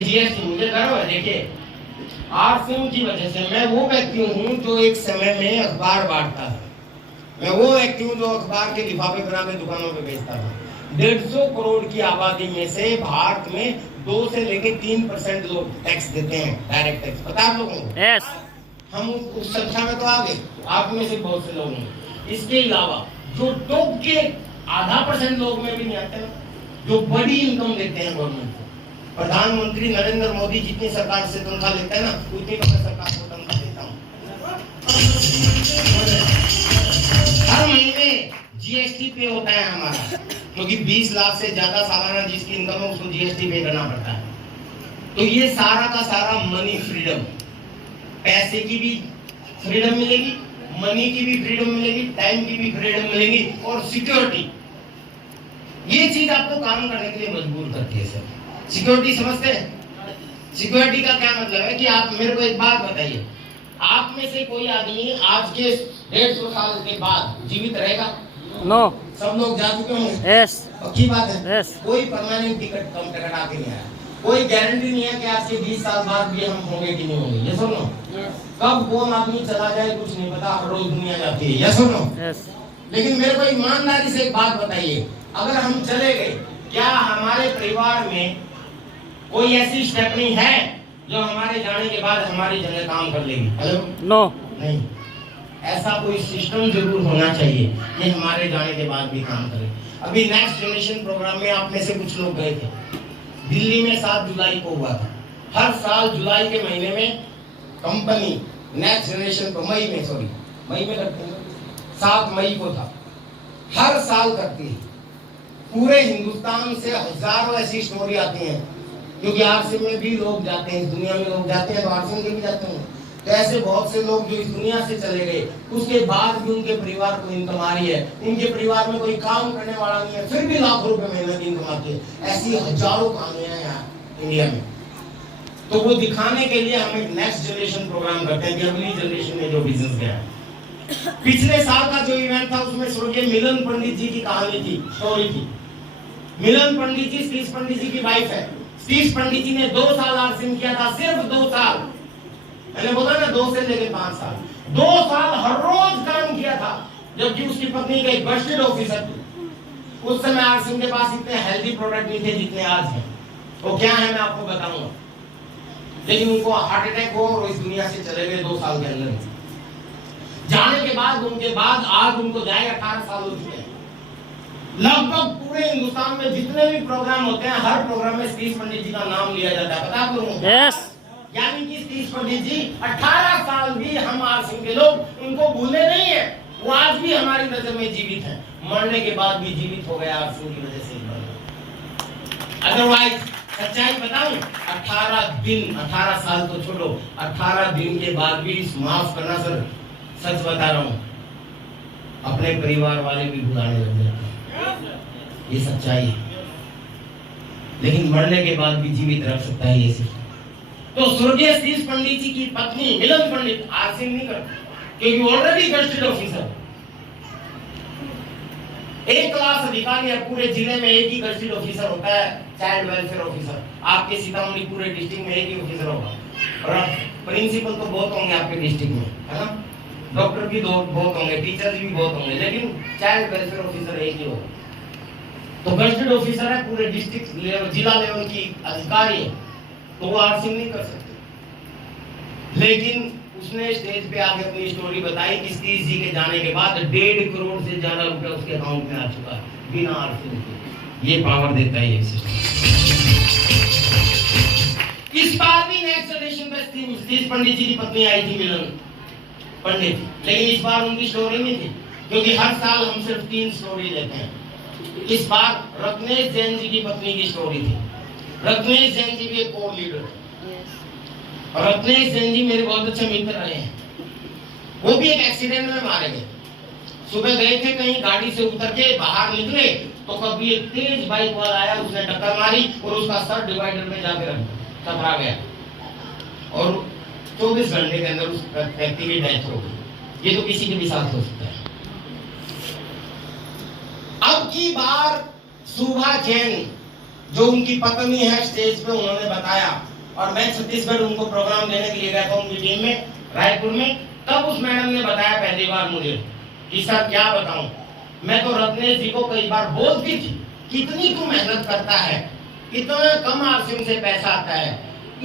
GST मुझे गर्व है। देखिए, आरसीएम की वजह से मैं वो व्यक्ति हूँ जो एक समय में अखबार बांटता था। मैं वो व्यक्ति हूँ जो अखबार के लिफाफे बना के दुकानों पे बेचता था। 150 करोड़ की आबादी में से भारत में 2 से लेके 3% लोग टैक्स देते हैं, डायरेक्ट टैक्स। पता है आप लोगों को? yes. हम उस संख्या में तो आ गए, आप में से बहुत से लोग हैं। इसके अलावा जो टॉप के % लोग में भी नहीं आते ना, जो बड़ी इनकम देते हैं गवर्नमेंट को। प्रधानमंत्री नरेंद्र मोदी जितनी सरकार से तनख्वाह लेते हैं ना, उतनी तो मैं सरकार को तनख्वाह देता हूँ। हर महीने जीएसटी पे होता है हमारा, क्योंकि 20 लाख से ज्यादा सालाना जिसकी इनकम है उसको जीएसटी पे करना पड़ता है। तो ये सारा का सारा मनी फ्रीडम, पैसे की भी फ्रीडम मिलेगी, मनी की भी फ्रीडम मिलेगी, टाइम की भी फ्रीडम मिलेगी, और सिक्योरिटी। ये चीज आपको काम करने के लिए मजबूर करती है सर। सिक्योरिटी समझते हैं? सिक्योरिटी का क्या मतलब है कि आप मेरे को एक बात बताइए, आप में से कोई आदमी आज के 150 साल के बाद जीवित रहेगा? नो। सब लोग जा चुके होंगे। यस। पक्की बात है। यस। कोई परमानेंट टिकट कम टिकट आके नहीं आया। कोई गारंटी नहीं है कि आज के 20 साल बाद भी हम होंगे कि नहीं होंगे। ये सुनो, कब कौन आदमी चला जाए कुछ नहीं पता, हर रोज दुनिया जाती है। ये सुनो, लेकिन मेरे को ईमानदारी से एक बात बताइए, अगर हम चले गए, क्या हमारे परिवार में कोई ऐसी स्टेपनी है जो हमारे जाने के बाद हमारी जगह काम कर लेगी? हेलो? नो। नहीं। ऐसा कोई सिस्टम जरूर होना चाहिए कि हमारे जाने के बाद भी काम करे। अभी नेक्स्ट जनरेशन प्रोग्राम में आप में से कुछ लोग गए थे, दिल्ली में 7 जुलाई को हुआ था। हर साल जुलाई के महीने में कंपनी नेक्स्ट जनरेशन को मई में करती है। 7 मई को था, हर साल करती है। पूरे हिंदुस्तान से हजारों ऐसी स्टोरी आती हैं, क्योंकि आरसीएम में भी लोग जाते हैं, इस दुनिया में लोग जाते हैं तो आरसीएम के भी जाते हैं। तो ऐसे बहुत से लोग जो इस दुनिया से चले गए, उसके बाद भी उनके परिवार को इनकम आ रही है, उनके परिवार में कोई काम करने वाला नहीं है, फिर भी लाखों रुपए महीने की इनकम आती है। ऐसी हजारों कहानियां हैं यहाँ इंडिया में। तो वो दिखाने के लिए हम एक नेक्स्ट जनरेशन प्रोग्राम करते हैं कि अगली जनरेशन में जो बिजनेस गया। पिछले साल का जो इवेंट था उसमें स्वर्गीय मिलन पंडित जी की कहानी थी, स्टोरी थी। मिलन पंडित जी सतीश पंडित जी की वाइफ है। सतीश पंडित जी ने 2 साल आरसीएम किया था, सिर्फ 2 साल। मैंने बोला ना 2 से लेकर 5 साल, 2 साल हर रोज काम किया था, जबकि उसकी पत्नी का एक गस्टेड ऑफिसर थी। उस समय आरसीएम के पास इतने हेल्दी प्रोडक्ट नहीं थे जितने आज हैं। वो क्या है मैं आपको बताऊंगा, लेकिन उनको हार्ट अटैक हुआ और इस दुनिया से चले गए 2 साल के अंदर। जाने के बाद उनके बाद आज उनको जाए 18 साल हो चुके हैं। लगभग पूरे हिंदुस्तान में जितने भी प्रोग्राम होते हैं, हर प्रोग्राम में सतीश पंडित जी का नाम लिया जाता है। पता आपको? यस। यानी कि सतीश पंडित जी 18 साल भी हम आरसीएम के लोग उनको भूले नहीं है। वो आज भी हमारी नजर में जीवित हैं, मरने के बाद भी जीवित हो गए आरसीएम की वजह से। अदरवाइज सच्चाई बताऊं, 18 साल तो छोड़ो, 18 दिन के बाद भी माफ करना सर, सच बता रहा हूं, अपने परिवार वाले भी भुलाने लग जाते हैं। ये सच्चाई है, लेकिन मरने के बाद भी जीवित रख सकता है ये सिस्टम। तो स्वर्गीय सतीश पंडित जी की पत्नी मिलन पंडित आरसीएम नहीं करती, क्योंकि ऑलरेडी गस्टेड ऑफिसर, 1 क्लास अधिकारी है। पूरे जिले में एक ही गस्टेड ऑफिसर होता है, चाइल्ड वेलफेयर ऑफिसर। आपके सीतामढ़ी पूरे डिस्ट्रिक्ट में एक ही ऑफिसर होगा, और प्रिंसिपल तो बहुत होंगे आपके डिस्ट्रिक्ट में, है ना? डॉक्टर भी बहुत होंगे, टीचर भी बहुत होंगे, लेकिन चाइल्ड वेलफेयर ऑफिसर एक ही होगा। तो गस्टेड ऑफिसर है, पूरे डिस्ट्रिक्ट लेवल, जिला लेवल की अधिकारी है, तो वो आरसीएम नहीं कर सकते। लेकिन उसने स्टेज पे आके अपनी स्टोरी बताई कि सतीश जी के जाने के बाद 1.5 करोड़ से ज्यादा रुपया उसके अकाउंट में आ चुका है बिना आरसीएम के। ये पावर देता है ये सिस्टम। इस बार भी नेक्स्ट जनरेशन पे सतीश पंडित जी की पत्नी आई थी मिलन पंडित, लेकिन इस बार उनकी स्टोरी नहीं थी, क्योंकि हर साल हम सिर्फ 3 स्टोरी लेते हैं। इस बार रत्नेश जैन जी की पत्नी की स्टोरी थी। रत्नेश जैन जी भी एक कोर लीडर थे, और रत्नेश जैन जी मेरे बहुत अच्छे मित्र रहे हैं। वो भी एक एक्सीडेंट में मारे गए। सुबह गए थे कहीं, गाड़ी से उतर के बाहर निकले तो कभी एक तेज बाइक वाला आया, उसने टक्कर मारी और उसका सर डिवाइडर में जाकर टकरा गया, और 24 घंटे के अंदर उस व्यक्ति की डेथ हो गई। ये तो किसी के भी साथ हो सकता है। अब की बार सुभा जैन जो उनकी पत्नी है स्टेज पे उन्होंने बताया, और मैं छत्तीसगढ़ उनको प्रोग्राम देने के लिए गया था उनकी टीम में रायपुर में, तब उस मैडम ने बताया पहली बार मुझे कि सर क्या बताऊं, मैं तो रत्नेश जी को कई बार बोलती थी कितनी तू मेहनत करता है, इतना कम आरसीएम से पैसा आता है,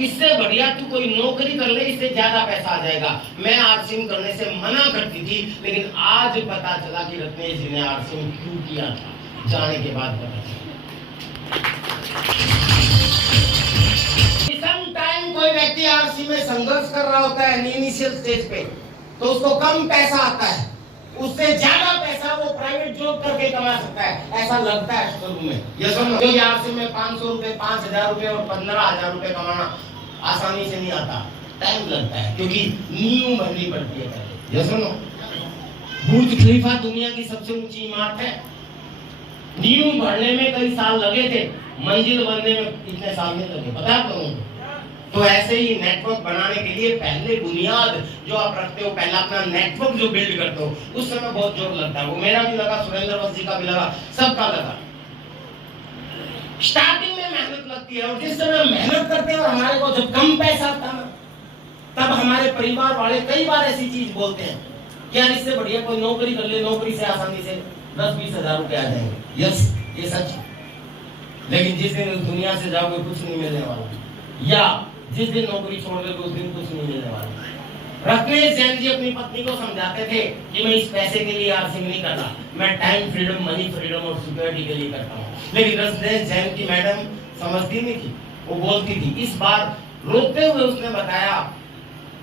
इससे बढ़िया तू कोई नौकरी कर ले, इससे ज्यादा पैसा आ जाएगा। मैं आरसीएम करने से मना करती थी, लेकिन आज पता चला कि रत्नेश जी ने आरसीएम क्यों किया था, जाने के बाद पता चला। टाइम कोई व्यक्ति आरसीएम में संघर्ष कर रहा होता है इनिशियल स्टेज पे, तो उसको कम पैसा आता है, उससे ज्यादा पैसा वो प्राइवेट जॉब करके कमा सकता है, ऐसा लगता है शुरू में। ये सुनो, जो आरसीएम में 500 रुपए, 5000 रुपए और 15,000 रुपए कमाना आसानी से नहीं आता, टाइम लगता है, क्योंकि नींव भरनी पड़ती है पहले। ये सुनो, बुर्ज खलीफा दुनिया की सबसे ऊंची इमारत है, नींव भरने में कई साल लगे थे, मंजिल बनने में इतने साल नहीं लगे, पता है तुमको? तो ऐसे ही नेटवर्क बनाने के लिए पहले बुनियाद जो आप रखते हो, पहला अपना नेटवर्क जो बिल्ड करते हो, उस समय बहुत जोर लगता है। वो मेरा भी लगा, सुरेंद्र वत्स जी का भी लगा, सबका लगा। स्टार्टिंग में मेहनत लगती है, और जिस समय मेहनत करते हैं और हमारे को जब कम पैसा आता है, तब हमारे परिवार वाले कई बार ऐसी चीज बोलते हैं कि यार इससे बढ़िया कोई नौकरी कर ले, नौकरी से आसानी से 10-20 हजार रुपए आ जाएंगे। यस, ये सच। लेकिन जिस दिन दुनिया से जाओगे कुछ नहीं मिलने वाला, या जिस दिन नौकरी छोड़ दोगे उस दिन कुछ नहीं मिलने वाला। रत्नेश जैन जी अपनी पत्नी को समझाते थे कि मैं इस पैसे के लिए आरसीएम नहीं करता, मैं टाइम फ्रीडम, मनी फ्रीडम और सिक्योरिटी के लिए करता हूँ। लेकिन रत्नेश जैन की मैडम समझती नहीं थी, वो बोलती थी। इस बार रोकते हुए उसने बताया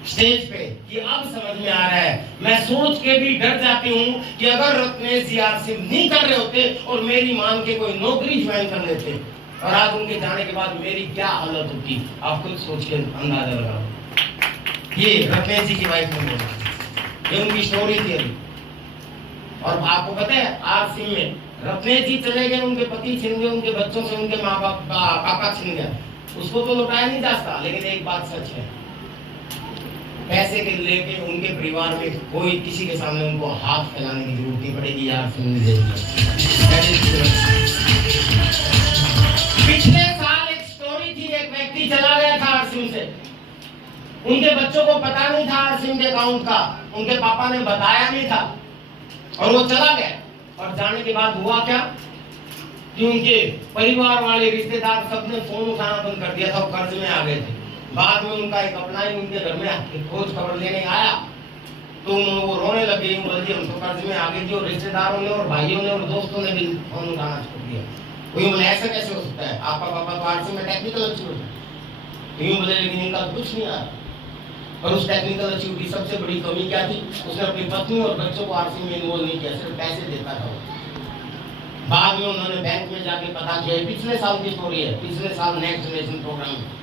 स्टेज पे कि अब समझ में आ रहा है, मैं सोच के भी डर जाती हूँ कि अगर रत्नेश जी आरसीएम नहीं कर रहे होते और मेरी मान के कोई नौकरी ज्वाइन कर लेते, और आज उनके जाने के बाद मेरी क्या हालत होती, आप खुद सोच के अंदाजा लगाओ। ये रत्नेश जी की वाइफ ने बोला, ये उनकी स्टोरी थी अभी। और आपको पता है आरसीएम में रत्नेश जी चले गए, उनके पति छिन गए, उनके बच्चों से उनके माँ बाप पापा छिन गया, उसको तो लौटाया नहीं जा सकता। लेकिन एक बात सच है, पैसे के लेके उनके परिवार में कोई किसी के सामने उनको हाथ फैलाने की जरूरत नहीं पड़ेगी। यार सुन पिछले साल एक स्टोरी थी, एक व्यक्ति चला गया था आरसीएम से, उनके बच्चों को पता नहीं था आरसीएम के अकाउंट का, उनके पापा ने बताया नहीं था, और वो चला गया। और जाने के बाद हुआ क्या कि उनके परिवार वाले, रिश्तेदार सबने फोन उठाना बंद कर दिया था, वो कर्ज में आ गए थे। बाद में उनका एक अपना ही उनके घर में खोज खबर लेने आया, तो वो रोने लगे, बोले हम तो कर्ज में आ गए थे। और रिश्तेदारों ने और भाइयों ने और दोस्तों ने भी फोन उठाना छोड़ दिया। यूं बोले ऐसा कैसे हो सकता है, आपका पापा तो आरसीएम में टेक्निकल अचीवर है। यूं बोले लेकिन इनका कुछ नहीं आया। और उस टेक्निकल अचीवर की सबसे बड़ी कमी क्या थी, उसने अपनी पत्नी और बच्चों को आरसीएम में इन्वॉल्व नहीं किया, सिर्फ पैसे देता था। बाद में उन्होंने बैंक में जाके पता किया, पिछले साल की स्टोरी है, पिछले साल नेक्स्ट जनरेशन प्रोग्राम में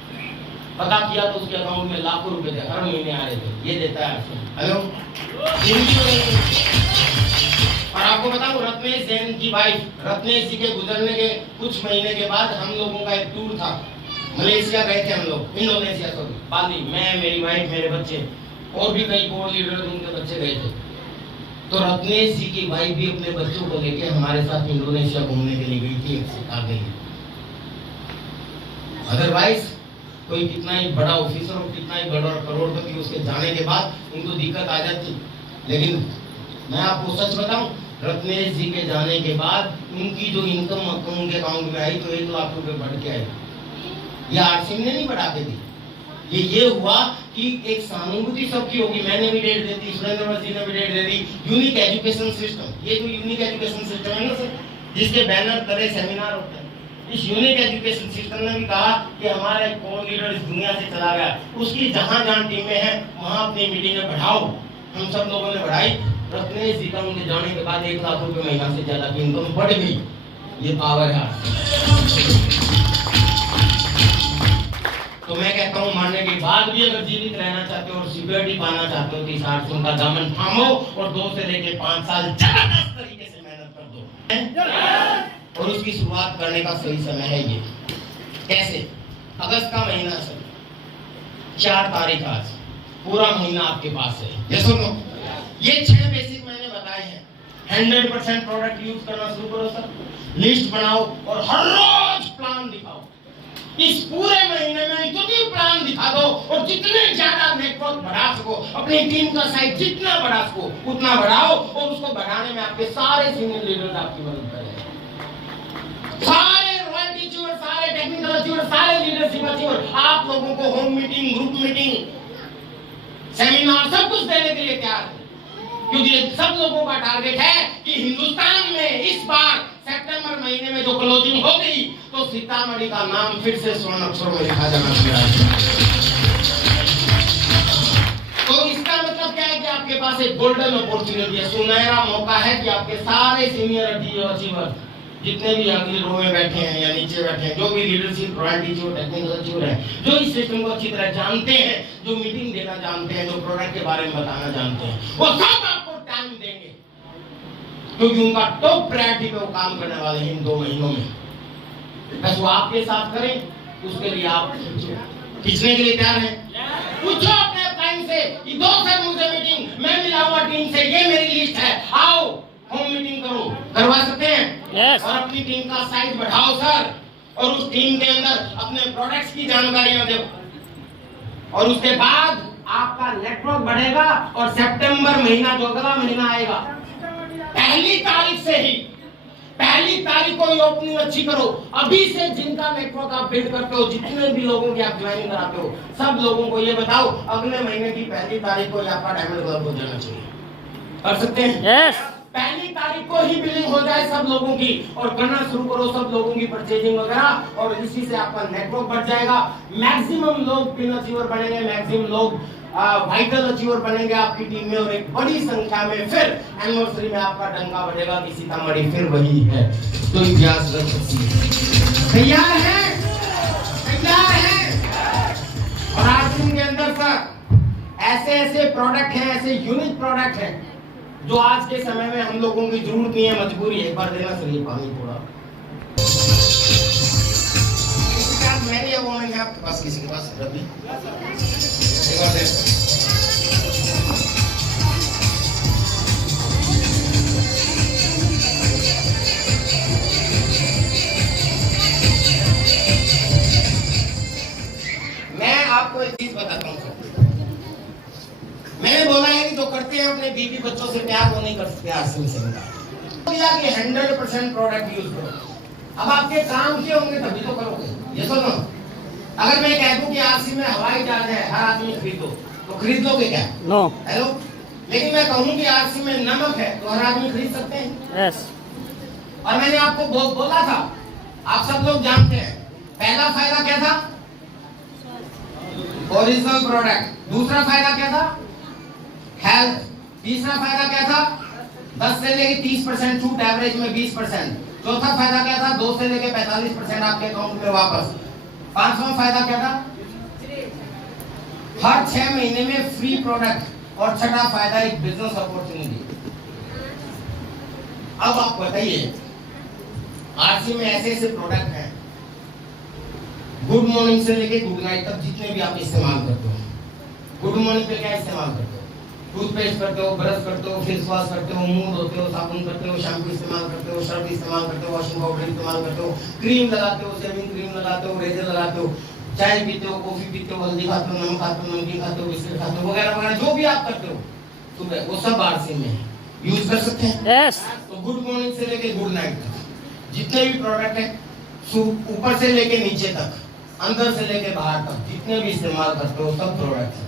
पता किया तो उसके अकाउंट में लाखों रुपए थे, हर महीने आ रहे थे। ये देता है आरसीएम। हेलो, और आपको बताऊं रत्नेश जैन की वाइफ, रत्नेश जी के गुजरने के कुछ महीने के बाद हम लोगों का एक टूर था, मलेशिया गए थे हम लोग, इंडोनेशिया सॉरी, बाली, मैं, मेरी वाइफ, मेरे बच्चे और भी कई कोर लीडर उनके बच्चे गए थे। तो रत्नेश जी की वाइफ भी अपने बच्चों को लेके हमारे साथ इंडोनेशिया घूमने के लिए गई थी, आ गई। अदरवाइज कोई कितना ही बड़ा ऑफिसर और कितना ही बड़ा करोड़पति, उसके जाने के बाद उनको दिक्कत आ जाती। लेकिन मैं आपको सच बताऊं, रत्नेश जी के जाने के बाद उनकी जो इनकम उनके अकाउंट में आई तो 1 लाख रुपए बढ़ के आई। ये आरसीएम ने नहीं बढ़ा के दी, ये हुआ कि एक सहानुभूति सबकी होगी। मैंने भी डेट दे दी, सुरेंद्र वत्स जी ने भी डेट दे दी। यूनिक एजुकेशन सिस्टम, ये जो यूनिक एजुकेशन सिस्टम है ना सर, जिसके बैनर तरह सेमिनार होते हैं, इस यूनिक एजुकेशन सिस्टम ने भी कहा कि हमारा एक कोर लीडर इस दुनिया से चला गया, उसकी जहां जहां टीमें हैं वहां अपनी मीटिंगें बढ़ाओ। हम सब लोगों ने बढ़ाई। रत्नेश जी का उनके जाने के बाद 1 लाख रुपए महीना से ज्यादा की इनकम बढ़ गई। ये पावर है। तो मैं कहता हूँ मरने के बाद भी अगर जीवित रहना चाहते हो और सिक्योरिटी पाना चाहते हो तो इस आरसीएम का दामन थामो और 2 से लेकर 5 साल जबरदस्त तरीके से मेहनत कर दो। और उसकी शुरुआत करने का सही समय है ये। कैसे? अगस्त का महीना सर, 4 तारीख आज, पूरा महीना आपके पास है। ये सुनो, ये 6 बेसिक मैंने बताए हैं। 100% प्रोडक्ट यूज करना शुरू करो सर। लिस्ट बनाओ और हर रोज प्लान दिखाओ। इस पूरे महीने में इतनी प्लान दिखा दो और जितने ज्यादा नेटवर्क बढ़ा सको, अपनी टीम का साइज जितना बढ़ा सको उतना बढ़ाओ, और उसको बढ़ाने में आपके सारे सीनियर लीडर्स आपकी मदद करेंगे। सारे रॉयल्टी अचीवर, सारे टेक्निकल अचीवर, सारे लीडरशिप अचीवर आप लोगों को home meeting, group meeting, seminar सब कुछ देने के लिए तैयार है, क्योंकि सब लोगों का टारगेट है कि हिंदुस्तान में इस बार सितंबर महीने में जो क्लोजिंग हो गई तो सीतामढ़ी का नाम फिर से स्वर्ण अक्षरों में लिखा जाना चाहिए। तो इसका मतलब क्या है कि आपके पास एक गोल्डन अपॉर्चुनिटी है, सुनहरा मौका है कि आपके सारे सीनियर अचीवर जितने भी अगले रो में बैठे हैं या नीचे बैठे हैं, जो भी leadership, royalty achiever, technical achiever है, जो इस सिस्टम को अच्छी तरह जानते हैं, जो मीटिंग देना जानते हैं, जो प्रोडक्ट के बारे में बताना जानते हैं, वो सब आपको टाइम देंगे, क्योंकि उनका टॉप प्रायोरिटी पे वो काम करने वाले हैं इन 2 महीनों में। बस वो आपके साथ करें, उसके लिए आप खींचने के लिए तैयार हैं। पूछो अपने क्लाइंट से कि 2 सर मुझे मीटिंग, मैं मिला हुआ टीम से, ये मेरी लिस्ट है, आओ होम मीटिंग करो, करवा सकते हैं। yes. और अपनी टीम का साइज बढ़ाओ सर, और उस टीम के अंदर अपने प्रोडक्ट्स की जानकारियां दो, और उसके बाद आपका नेटवर्क बढ़ेगा। और सितंबर महीना जो अगला महीना आएगा, पहली तारीख को ही ओपनिंग अच्छी करो। अभी से जिनका नेटवर्क आप बिल्ड करते हो, जितने भी लोगों की आप ज्वाइनिंग कराते हो, सब लोगों को ये बताओ अगले महीने की पहली तारीख को आपका डायमंड क्लब हो जाना चाहिए। कर सकते हैं? yes. पहली तारीख को ही बिलिंग हो जाए सब लोगों की, और करना शुरू करो सब लोगों की परचेजिंग वगैरह, और इसी से आपका नेटवर्क बढ़ जाएगा। मैक्सिमम लोग पिन अचीवर बनेंगे, मैक्सिमम लोग वाइटल अचीवर बनेंगे आपकी टीम में, और एक बड़ी संख्या में फिर एनिवर्सरी में आपका डंका बढ़ेगा कि सीतामढ़ी फिर वही है। तो इतिहास रख सकती है। तैयार है? तैयार है? और आज दिन के अंदर सर ऐसे प्रोडक्ट हैं, ऐसे यूनिक प्रोडक्ट हैं जो आज के समय में हम लोगों की जरूरत नहीं है, मजबूरी है। एक बार देना सर ये पानी थोड़ा। मैंने ये वो है आपके पास, किसी के पास रवि एक बार दे। मैं आपको एक चीज बताता हूँ, मैंने बोला है कि जो करते हैं अपने बीवी बच्चों से प्यार, वो नहीं कर सकते आरसी से। 100% प्रोडक्ट यूज करो। अब आपके काम के होंगे तभी तो करोगे, ये सुनो। अगर मैं कह दूं कि आरसी में हवाई जहाज है, हर आदमी खरीदो, तो खरीद लोगे क्या? नो। हेलो। लेकिन मैं कहूं कि आरसी में नमक है, तो हर आदमी खरीद सकते हैं? yes. और मैंने आपको बोला था, आप सब लोग जानते हैं, पहला फायदा क्या था? Original product. दूसरा फायदा क्या था? हेल्थ। तीसरा फायदा क्या था? 10 से लेके 30% छूट, एवरेज में 20%। चौथा फायदा क्या था? 2 से लेके 45% आपके अकाउंट में वापस। पांचवा फायदा क्या था? हर 6 महीने में फ्री प्रोडक्ट। और छठा फायदा एक बिजनेस अपॉर्चुनिटी। अब आप बताइए, आरसी में ऐसे प्रोडक्ट हैं, गुड मॉर्निंग से लेके गुड नाइट तक जितने भी आप इस्तेमाल करते हो। गुड मॉर्निंग पे क्या इस्तेमाल करते हो? टूथपेस्ट करते हो, ब्रश करते हो, फेस वॉश करते हो, मुंह धोते हो, साबुन करते हो, शैम्पू इस्तेमाल करते हो, शर्ट इस्तेमाल करते हो, वॉशिंग पाउडर इस्तेमाल करते हो, क्रीम लगाते हो, शेविंग क्रीम लगाते हो, रेजर लगाते हो, चाय पीते हो, कॉफी पीते हो, हल्दी खाते हो, नमक खाते हो, नमकीन खाते हो, बिस्किट खाते हो, वगैरह वगैरह जो भी आप करते हो सुबह, वो सब आरसी में है, यूज कर सकते हैं। yes. तो गुड मॉर्निंग से लेके गुड नाइट तक जितने भी प्रोडक्ट है, ऊपर से लेके नीचे तक, अंदर से लेके बाहर तक जितने भी इस्तेमाल करते हो सब प्रोडक्ट है।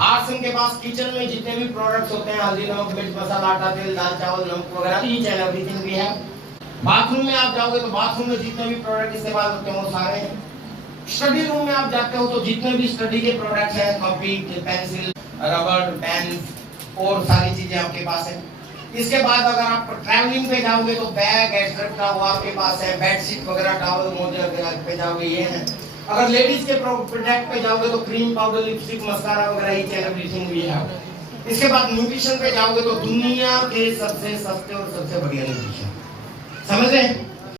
आरसीएम के पास किचन में जितने भी प्रोडक्ट्स होते हैं, हल्दी, नमक, मिर्च, मसाला, आटा, तेल, दाल, चावल, नमक वगैरह, ईच एंड एवरीथिंग भी है। बाथरूम में आप जाओगे तो बाथरूम में जितने भी प्रोडक्ट इस्तेमाल होते हैं वो सारे हैं। स्टडी रूम में आप जाते हो तो जितने भी स्टडी के प्रोडक्ट्स हैं, कॉपी, पेंसिल, रबर, पेन और सारी चीजें आपके पास है। इसके बाद अगर आप ट्रैवलिंग पे जाओगे तो बैग, एस्ट्रेप का वो आपके पास है, बेडशीट वगैरह, टॉवल, मोजे वगैरह पे जाओगे ये है। अगर लेडीज के प्रोडक्ट पे जाओगे तो क्रीम, पाउडर, लिपस्टिक, मस्कारा वगैरह ईच एंड एवरीथिंग भी है। इसके बाद न्यूट्रिशन पे जाओगे तो दुनिया के सबसे सस्ते और सबसे बढ़िया न्यूट्रिशन, समझ रहे हैं?